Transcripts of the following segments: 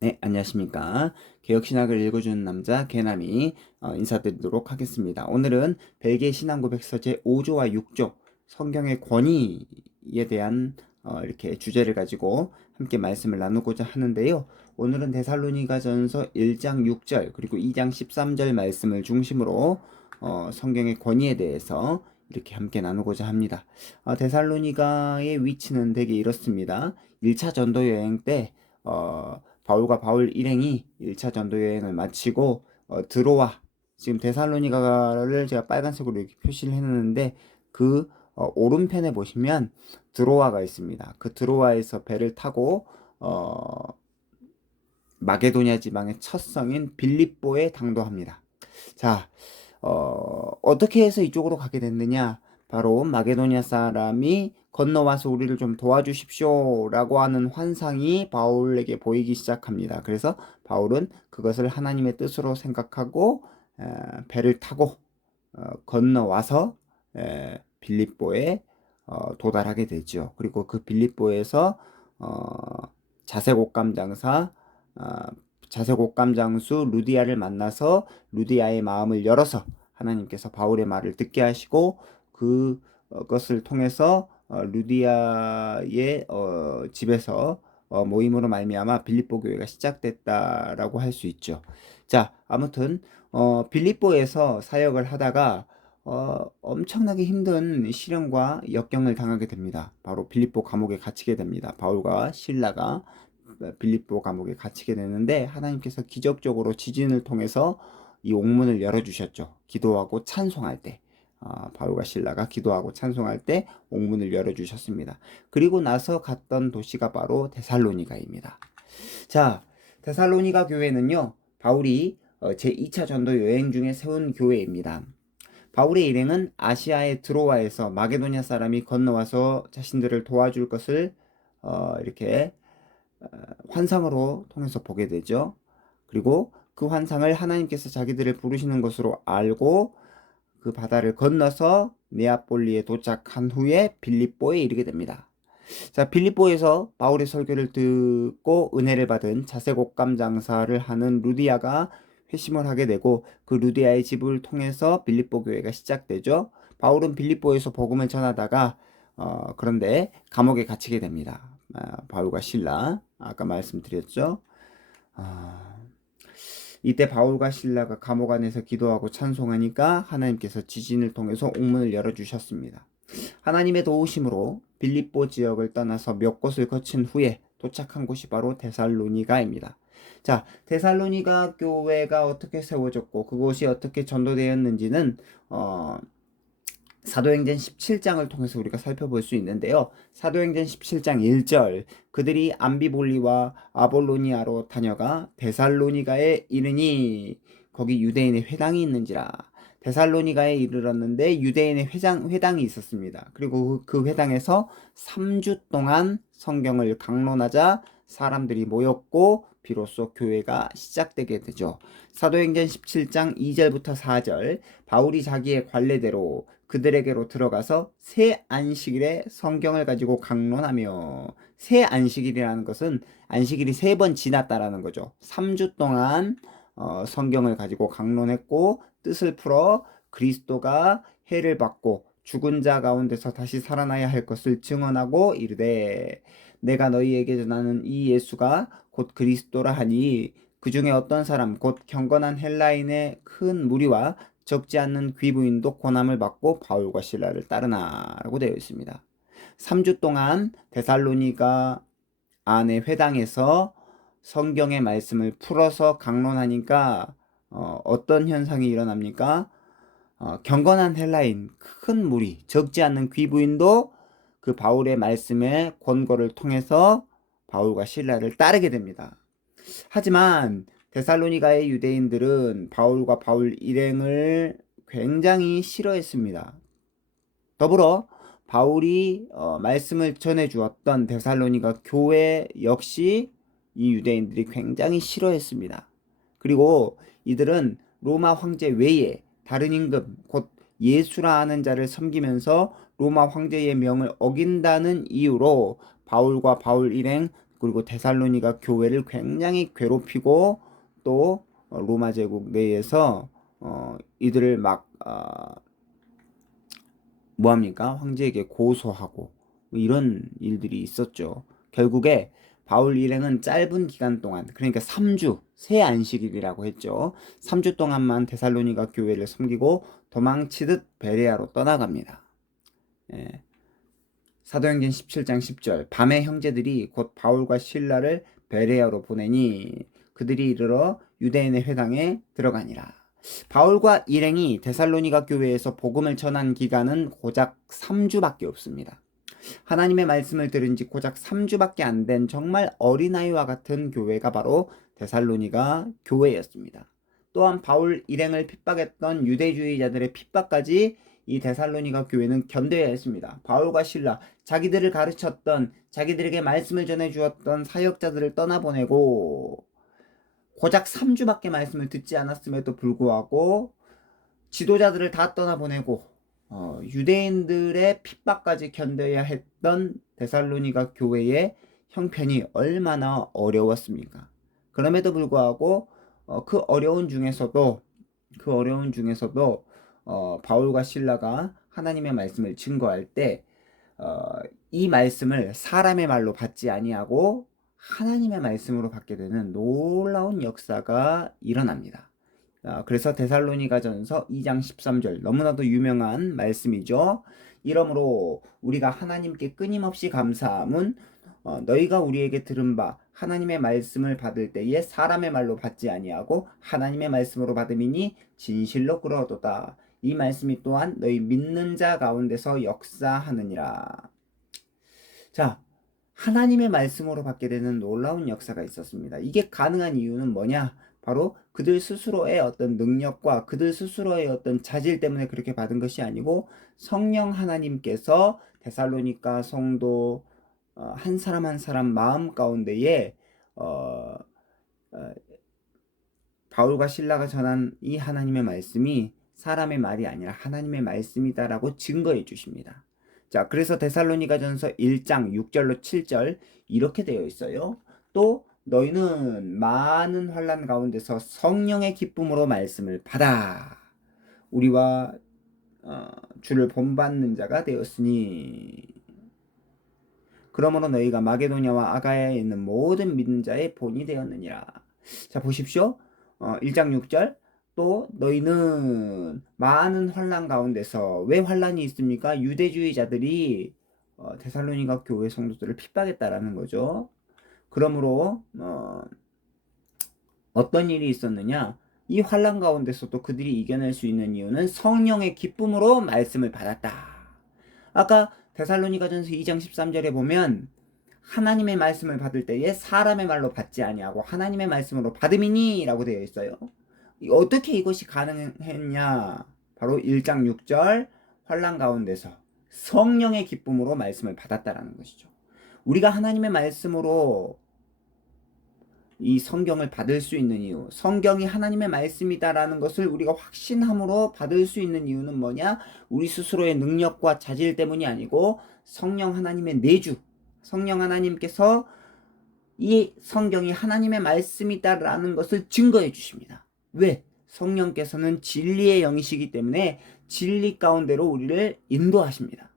네, 안녕하십니까. 개혁신학을 읽어주는 남자 개남이 인사드리도록 하겠습니다. 오늘은 벨기에 신앙고백서 제5조와 6조 성경의 권위에 대한 이렇게 주제를 가지고 함께 말씀을 나누고자 하는데요. 오늘은 데살로니가전서 1장 6절 그리고 2장 13절 말씀을 중심으로 성경의 권위에 대해서 이렇게 함께 나누고자 합니다. 데살로니가의 위치는 대개 이렇습니다. 1차 전도 여행 때 바울과 바울 일행이 1차 전도 여행을 마치고 드로아, 지금 데살로니가를 제가 빨간색으로 이렇게 표시를 해놨는데 그 오른편에 보시면 드로아가 있습니다. 그 드로아에서 배를 타고 마게도냐 지방의 첫 성인 빌립보에 당도합니다. 자, 어떻게 해서 이쪽으로 가게 됐느냐? 바로 마게도냐 사람이 건너와서 우리를 좀 도와주십시오 라고 하는 환상이 바울에게 보이기 시작합니다. 그래서 바울은 그것을 하나님의 뜻으로 생각하고 배를 타고 건너와서 빌립보에 도달하게 되죠. 그리고 그 빌립보에서 자색 옷감 장사 자색 옷감 장수 루디아를 만나서 루디아의 마음을 열어서 하나님께서 바울의 말을 듣게 하시고 그것을 통해서 루디아의 집에서 모임으로 말미암아 빌립보 교회가 시작됐다라고 할 수 있죠. 자, 아무튼 빌립보에서 사역을 하다가 엄청나게 힘든 시련과 역경을 당하게 됩니다. 바로 빌립보 감옥에 갇히게 됩니다. 바울과 실라가 빌립보 감옥에 갇히게 되는데 하나님께서 기적적으로 지진을 통해서 이 옥문을 열어주셨죠. 기도하고 찬송할 때 바울과 실라가 기도하고 찬송할 때 옥문을 열어주셨습니다. 그리고 나서 갔던 도시가 바로 데살로니가입니다. 자, 데살로니가 교회는요, 바울이 제2차 전도 여행 중에 세운 교회입니다. 바울의 일행은 아시아의 드로아에서 마게도냐 사람이 건너와서 자신들을 도와줄 것을 이렇게 환상으로 통해서 보게 되죠. 그리고 그 환상을 하나님께서 자기들을 부르시는 것으로 알고 그 바다를 건너서 네아폴리에 도착한 후에 빌립보에 이르게 됩니다. 자, 빌립보에서 바울의 설교를 듣고 은혜를 받은 자색 옷감 장사를 하는 루디아가 회심을 하게 되고 그 루디아의 집을 통해서 빌립보 교회가 시작되죠. 바울은 빌립보에서 복음을 전하다가 그런데 감옥에 갇히게 됩니다. 바울과 실라 아까 말씀드렸죠. 아, 이때 바울과 실라가 감옥 안에서 기도하고 찬송하니까 하나님께서 지진을 통해서 옥문을 열어주셨습니다. 하나님의 도우심으로 빌립보 지역을 떠나서 몇 곳을 거친 후에 도착한 곳이 바로 데살로니가입니다. 자, 데살로니가 교회가 어떻게 세워졌고 그곳이 어떻게 전도되었는지는 사도행전 17장을 통해서 우리가 살펴볼 수 있는데요. 사도행전 17장 1절 그들이 암비볼리와 아볼로니아로 다녀가 데살로니가에 이르니 거기 유대인의 회당이 있는지라. 데살로니가에 이르렀는데 유대인의 회당이 있었습니다. 그리고 그 회당에서 3주 동안 성경을 강론하자 사람들이 모였고 비로소 교회가 시작되게 되죠. 사도행전 17장 2절부터 4절 바울이 자기의 관례대로 그들에게로 들어가서 새 안식일에 성경을 가지고 강론하며 새 안식일이라는 것은 안식일이 3번 지났다라는 거죠. 3주 동안 성경을 가지고 강론했고 뜻을 풀어 그리스도가 해를 받고 죽은 자 가운데서 다시 살아나야 할 것을 증언하고 이르되 내가 너희에게 전하는 이 예수가 곧 그리스도라 하니 그 중에 어떤 사람 곧 경건한 헬라인의 큰 무리와 적지 않는 귀부인도 고난을 받고 바울과 실라를 따르나라고 되어 있습니다. 3주 동안 데살로니가 안의 회당에서 성경의 말씀을 풀어서 강론하니까 어떤 현상이 일어납니까? 경건한 헬라인, 큰 무리, 적지 않는 귀부인도 그 바울의 말씀의 권고를 통해서 바울과 실라를 따르게 됩니다. 하지만 데살로니가의 유대인들은 바울과 바울 일행을 굉장히 싫어했습니다. 더불어 바울이 말씀을 전해 주었던 데살로니가 교회 역시 이 유대인들이 굉장히 싫어했습니다. 그리고 이들은 로마 황제 외에 다른 임금 곧 예수라 하는 자를 섬기면서 로마 황제의 명을 어긴다는 이유로 바울과 바울 일행 그리고 데살로니가 교회를 굉장히 괴롭히고 또 로마 제국 내에서 이들을 막 뭐합니까? 황제에게 고소하고 뭐 이런 일들이 있었죠. 결국에 바울 일행은 짧은 기간 동안, 그러니까 3주, 새 안식일이라고 했죠. 3주 동안만 데살로니가 교회를 섬기고 도망치듯 베레아로 떠나갑니다. 예. 사도행전 17장 10절, 밤에 형제들이 곧 바울과 실라를 베레아로 보내니 그들이 이르러 유대인의 회당에 들어가니라. 바울과 일행이 데살로니가 교회에서 복음을 전한 기간은 고작 3주밖에 없습니다. 하나님의 말씀을 들은 지 고작 3주밖에 안 된 정말 어린아이와 같은 교회가 바로 데살로니가 교회였습니다. 또한 바울 일행을 핍박했던 유대주의자들의 핍박까지 이 데살로니가 교회는 견뎌야 했습니다. 바울과 실라, 자기들을 가르쳤던, 자기들에게 말씀을 전해주었던 사역자들을 떠나보내고 고작 3주밖에 말씀을 듣지 않았음에도 불구하고 지도자들을 다 떠나보내고 유대인들의 핍박까지 견뎌야 했던 데살로니가 교회의 형편이 얼마나 어려웠습니까? 그럼에도 불구하고 그 어려운 중에서도 바울과 실라가 하나님의 말씀을 증거할 때 이 말씀을 사람의 말로 받지 아니하고 하나님의 말씀으로 받게 되는 놀라운 역사가 일어납니다. 그래서 데살로니가전서 2장 13절, 너무나도 유명한 말씀이죠. 이러므로 우리가 하나님께 끊임없이 감사함은 너희가 우리에게 들은 바 하나님의 말씀을 받을 때에 사람의 말로 받지 아니하고 하나님의 말씀으로 받음이니 진실로 그러하도다. 이 말씀이 또한 너희 믿는 자 가운데서 역사하느니라. 자, 하나님의 말씀으로 받게 되는 놀라운 역사가 있었습니다. 이게 가능한 이유는 뭐냐? 바로 그들 스스로의 어떤 능력과 그들 스스로의 어떤 자질 때문에 그렇게 받은 것이 아니고 성령 하나님께서 데살로니가 성도 한 사람 한 사람 마음 가운데에 바울과 실라가 전한 이 하나님의 말씀이 사람의 말이 아니라 하나님의 말씀이다라고 증거해 주십니다. 자, 그래서 데살로니가전서 1장 6절로 7절 이렇게 되어 있어요. 또 너희는 많은 환난 가운데서 성령의 기쁨으로 말씀을 받아 우리와 주를 본받는 자가 되었으니 그러므로 너희가 마게도냐와 아가야에 있는 모든 믿는 자의 본이 되었느니라. 자, 보십시오. 1장 6절 또 너희는 많은 환난 가운데서, 왜 환난이 있습니까? 유대주의자들이 데살로니가 교회 성도들을 핍박했다라는 거죠. 그러므로 어떤 일이 있었느냐? 이 환난 가운데서도 그들이 이겨낼 수 있는 이유는 성령의 기쁨으로 말씀을 받았다. 아까 데살로니가전서 2장 13절에 보면 하나님의 말씀을 받을 때에 사람의 말로 받지 아니하고 하나님의 말씀으로 받음이니 라고 되어 있어요. 어떻게 이것이 가능했냐? 바로 1장 6절 환난 가운데서 성령의 기쁨으로 말씀을 받았다라는 것이죠. 우리가 하나님의 말씀으로 이 성경을 받을 수 있는 이유, 성경이 하나님의 말씀이다라는 것을 우리가 확신함으로 받을 수 있는 이유는 뭐냐? 우리 스스로의 능력과 자질 때문이 아니고 성령 하나님의 내주, 성령 하나님께서 이 성경이 하나님의 말씀이다라는 것을 증거해 주십니다. 왜? 성령께서는 진리의 영이시기 때문에 진리 가운데로 우리를 인도하십니다.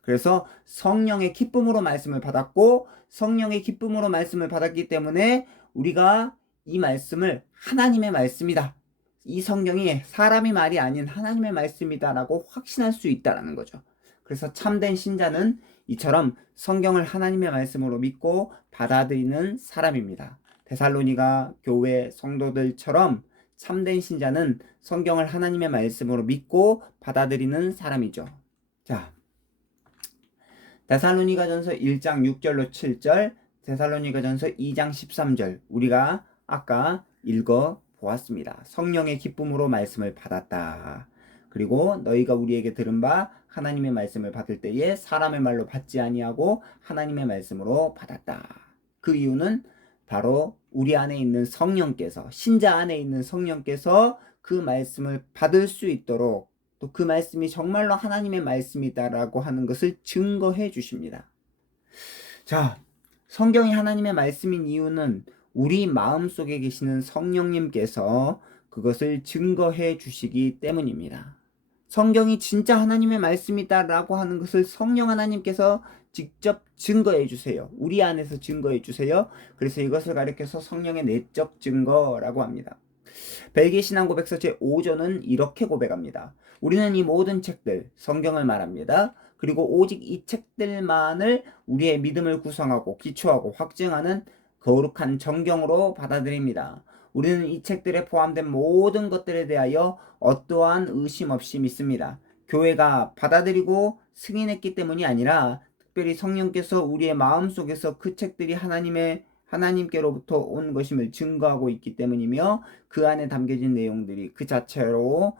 그래서 성령의 기쁨으로 말씀을 받았고 성령의 기쁨으로 말씀을 받았기 때문에 우리가 이 말씀을 하나님의 말씀이다, 이 성경이 사람의 말이 아닌 하나님의 말씀이다라고 확신할 수 있다라는 거죠. 그래서 참된 신자는 이처럼 성경을 하나님의 말씀으로 믿고 받아들이는 사람입니다. 데살로니가 교회 성도들처럼 참된 신자는 성경을 하나님의 말씀으로 믿고 받아들이는 사람이죠. 자, 데살로니가전서 1장 6절로 7절, 데살로니가전서 2장 13절 우리가 아까 읽어 보았습니다. 성령의 기쁨으로 말씀을 받았다. 그리고 너희가 우리에게 들은 바 하나님의 말씀을 받을 때에 사람의 말로 받지 아니하고 하나님의 말씀으로 받았다. 그 이유는 바로 우리 안에 있는 성령께서, 신자 안에 있는 성령께서 그 말씀을 받을 수 있도록, 또 그 말씀이 정말로 하나님의 말씀이다라고 하는 것을 증거해 주십니다. 자, 성경이 하나님의 말씀인 이유는 우리 마음속에 계시는 성령님께서 그것을 증거해 주시기 때문입니다. 성경이 진짜 하나님의 말씀이다라고 하는 것을 성령 하나님께서 직접 증거해 주세요. 우리 안에서 증거해 주세요. 그래서 이것을 가리켜서 성령의 내적 증거라고 합니다. 벨기에 신앙 고백서 제5조는 이렇게 고백합니다. 우리는 이 모든 책들, 성경을 말합니다. 그리고 오직 이 책들만을 우리의 믿음을 구성하고 기초하고 확증하는 거룩한 정경으로 받아들입니다. 우리는 이 책들에 포함된 모든 것들에 대하여 어떠한 의심 없이 믿습니다. 교회가 받아들이고 승인했기 때문이 아니라 특별히 성령께서 우리의 마음속에서 그 책들이 하나님께로부터 온 것임을 증거하고 있기 때문이며 그 안에 담겨진 내용들이 그 자체로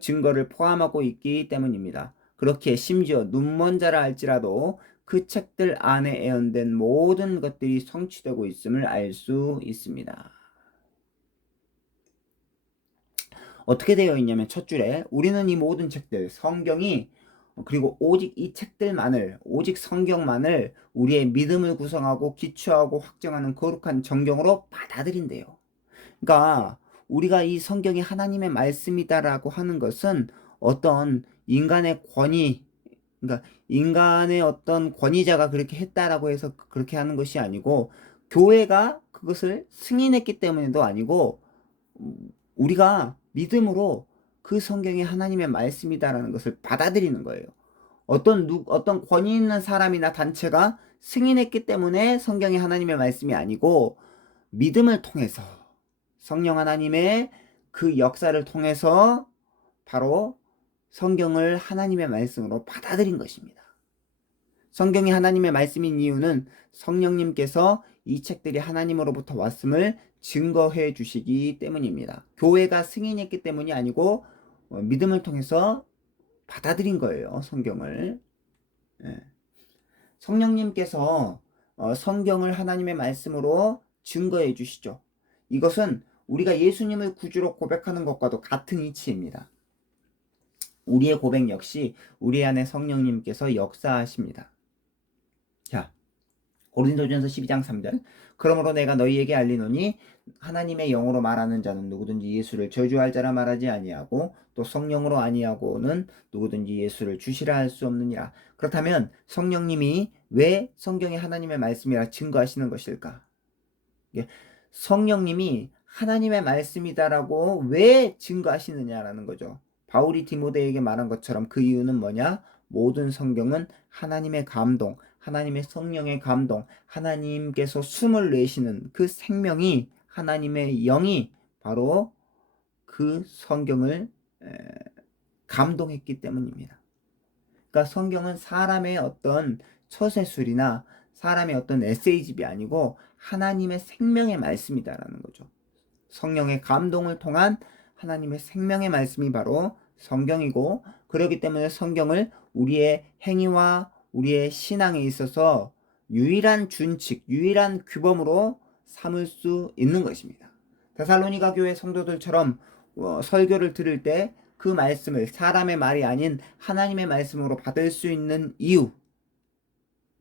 증거를 포함하고 있기 때문입니다. 그렇게 심지어 눈먼 자라 할지라도 그 책들 안에 애언된 모든 것들이 성취되고 있음을 알 수 있습니다. 어떻게 되어 있냐면 첫 줄에 우리는 이 모든 책들, 성경이 그리고 오직 이 책들만을, 오직 성경만을 우리의 믿음을 구성하고 기초하고 확정하는 거룩한 정경으로 받아들인대요. 그러니까 우리가 이 성경이 하나님의 말씀이다라고 하는 것은 어떤 인간의 권위, 그러니까 인간의 어떤 권위자가 그렇게 했다라고 해서 그렇게 하는 것이 아니고 교회가 그것을 승인했기 때문에도 아니고 우리가 믿음으로 그 성경이 하나님의 말씀이다라는 것을 받아들이는 거예요. 어떤 권위 있는 사람이나 단체가 승인했기 때문에 성경이 하나님의 말씀이 아니고 믿음을 통해서 성령 하나님의 그 역사를 통해서 바로 성경을 하나님의 말씀으로 받아들인 것입니다. 성경이 하나님의 말씀인 이유는 성령님께서 이 책들이 하나님으로부터 왔음을 증거해 주시기 때문입니다. 교회가 승인했기 때문이 아니고 믿음을 통해서 받아들인 거예요. 성경을. 성령님께서 성경을 하나님의 말씀으로 증거해 주시죠. 이것은 우리가 예수님을 구주로 고백하는 것과도 같은 이치입니다. 우리의 고백 역시 우리 안에 성령님께서 역사하십니다. 자, 고린도전서 12장 3절. 그러므로 내가 너희에게 알리노니 하나님의 영으로 말하는 자는 누구든지 예수를 저주할 자라 말하지 아니하고 또 성령으로 아니하고는 누구든지 예수를 주시라 할 수 없느니라. 그렇다면 성령님이 왜 성경이 하나님의 말씀이라 증거하시는 것일까? 성령님이 하나님의 말씀이다라고 왜 증거하시느냐라는 거죠. 바울이 디모데에게 말한 것처럼 그 이유는 뭐냐? 모든 성경은 하나님의 감동, 하나님의 성령의 감동, 하나님께서 숨을 내쉬는 그 생명이 하나님의 영이 바로 그 성경을 감동했기 때문입니다. 그러니까 성경은 사람의 어떤 처세술이나 사람의 어떤 에세이집이 아니고 하나님의 생명의 말씀이다라는 거죠. 성령의 감동을 통한 하나님의 생명의 말씀이 바로 성경이고, 그렇기 때문에 성경을 우리의 행위와 우리의 신앙에 있어서 유일한 준칙, 유일한 규범으로 삼을 수 있는 것입니다. 데살로니가 교회 성도들처럼 설교를 들을 때 그 말씀을 사람의 말이 아닌 하나님의 말씀으로 받을 수 있는 이유,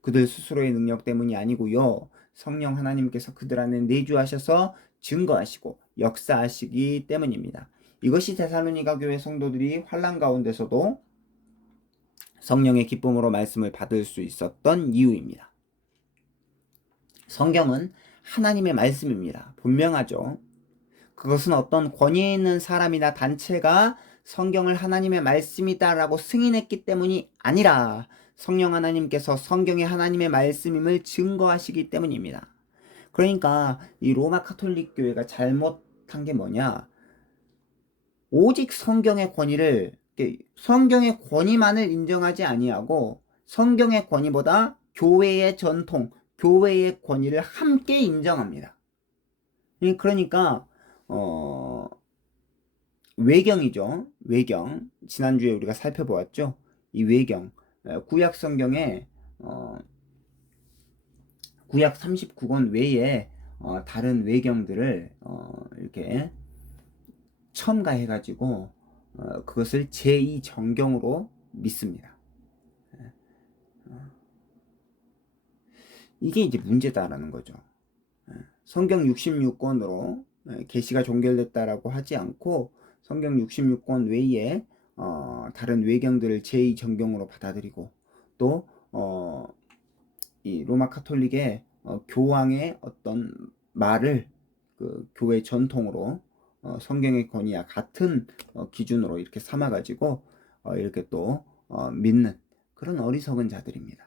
그들 스스로의 능력 때문이 아니고요. 성령 하나님께서 그들 안에 내주하셔서 증거하시고 역사하시기 때문입니다. 이것이 데살로니가 교회 성도들이 환난 가운데서도 성령의 기쁨으로 말씀을 받을 수 있었던 이유입니다. 성경은 하나님의 말씀입니다. 분명하죠. 그것은 어떤 권위 있는 사람이나 단체가 성경을 하나님의 말씀이다라고 승인했기 때문이 아니라 성령 하나님께서 성경이 하나님의 말씀임을 증거하시기 때문입니다. 그러니까 이 로마 카톨릭 교회가 잘못한 게 뭐냐? 오직 성경의 권위만을 인정하지 아니하고 성경의 권위보다 교회의 전통, 교회의 권위를 함께 인정합니다. 그러니까 외경이죠. 외경. 지난주에 우리가 살펴보았죠. 이 외경. 구약 성경에 구약 39권 외에 다른 외경들을 이렇게 첨가해가지고 그것을 제2정경으로 믿습니다. 이게 이제 문제다라는 거죠. 성경 66권으로 계시가 종결됐다라고 하지 않고 성경 66권 외에 다른 외경들을 제2 정경으로 받아들이고 또 이 로마 카톨릭의 교황의 어떤 말을 그 교회 전통으로 성경의 권위와 같은 기준으로 이렇게 삼아가지고 이렇게 또 믿는 그런 어리석은 자들입니다.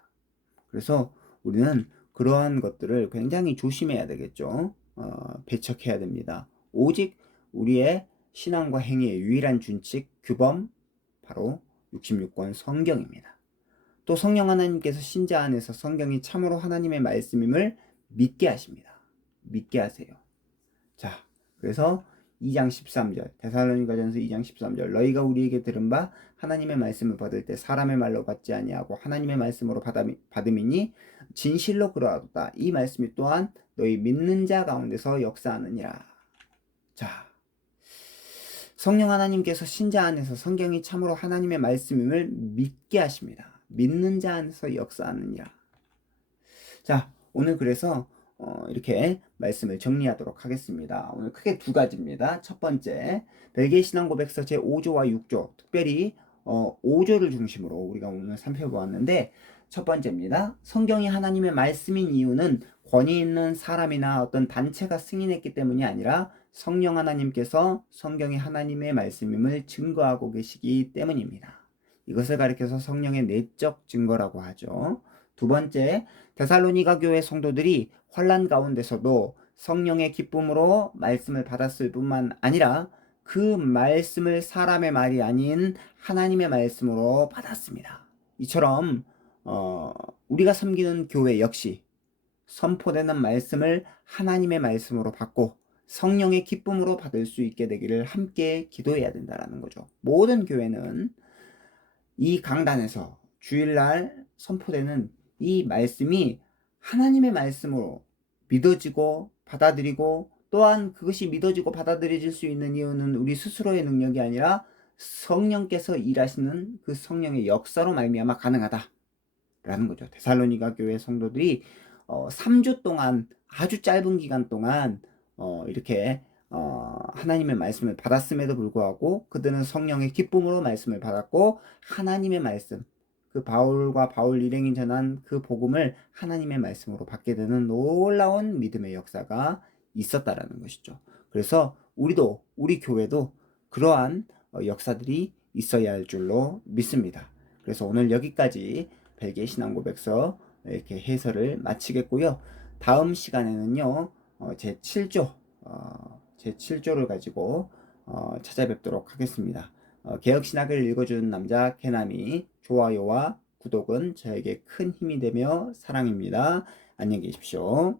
그래서 우리는 그러한 것들을 굉장히 조심해야 되겠죠. 배척해야 됩니다. 오직 우리의 신앙과 행위의 유일한 준칙, 규범, 바로 66권 성경입니다. 또 성령 하나님께서 신자 안에서 성경이 참으로 하나님의 말씀임을 믿게 하십니다. 믿게 하세요. 자, 그래서 2장 13절 데살로니가전서 2장 13절 너희가 우리에게 들은 바 하나님의 말씀을 받을 때 사람의 말로 받지 아니하고 하나님의 말씀으로 받음이니 진실로 그러하도다. 이 말씀이 또한 너희 믿는 자 가운데서 역사하느니라. 자, 성령 하나님께서 신자 안에서 성경이 참으로 하나님의 말씀임을 믿게 하십니다. 믿는 자 안에서 역사하느니라. 자, 오늘 그래서 이렇게 말씀을 정리하도록 하겠습니다. 오늘 크게 두 가지입니다. 첫 번째, 벨기에 신앙고백서 제5조와 6조, 특별히 5조를 중심으로 우리가 오늘 살펴보았는데, 첫 번째입니다. 성경이 하나님의 말씀인 이유는 권위 있는 사람이나 어떤 단체가 승인했기 때문이 아니라 성령 하나님께서 성경이 하나님의 말씀임을 증거하고 계시기 때문입니다. 이것을 가리켜서 성령의 내적 증거라고 하죠. 두 번째, 데살로니가 교회 성도들이 환난 가운데서도 성령의 기쁨으로 말씀을 받았을 뿐만 아니라 그 말씀을 사람의 말이 아닌 하나님의 말씀으로 받았습니다. 이처럼 우리가 섬기는 교회 역시 선포되는 말씀을 하나님의 말씀으로 받고 성령의 기쁨으로 받을 수 있게 되기를 함께 기도해야 된다는 거죠. 모든 교회는 이 강단에서 주일날 선포되는 이 말씀이 하나님의 말씀으로 믿어지고 받아들이고 또한 그것이 믿어지고 받아들여질 수 있는 이유는 우리 스스로의 능력이 아니라 성령께서 일하시는 그 성령의 역사로 말미암아 가능하다라는 거죠. 데살로니가 교회 성도들이 3주 동안 아주 짧은 기간 동안 이렇게 하나님의 말씀을 받았음에도 불구하고 그들은 성령의 기쁨으로 말씀을 받았고 하나님의 말씀, 그 바울과 바울 일행이 전한 그 복음을 하나님의 말씀으로 받게 되는 놀라운 믿음의 역사가 있었다라는 것이죠. 그래서 우리 교회도 그러한 역사들이 있어야 할 줄로 믿습니다. 그래서 오늘 여기까지 벨기에 신앙고백서 이렇게 해설을 마치겠고요. 다음 시간에는요 제7조를 가지고 찾아뵙도록 하겠습니다. 개혁신학을 읽어주는 남자 개남이 좋아요와 구독은 저에게 큰 힘이 되며 사랑입니다. 안녕히 계십시오.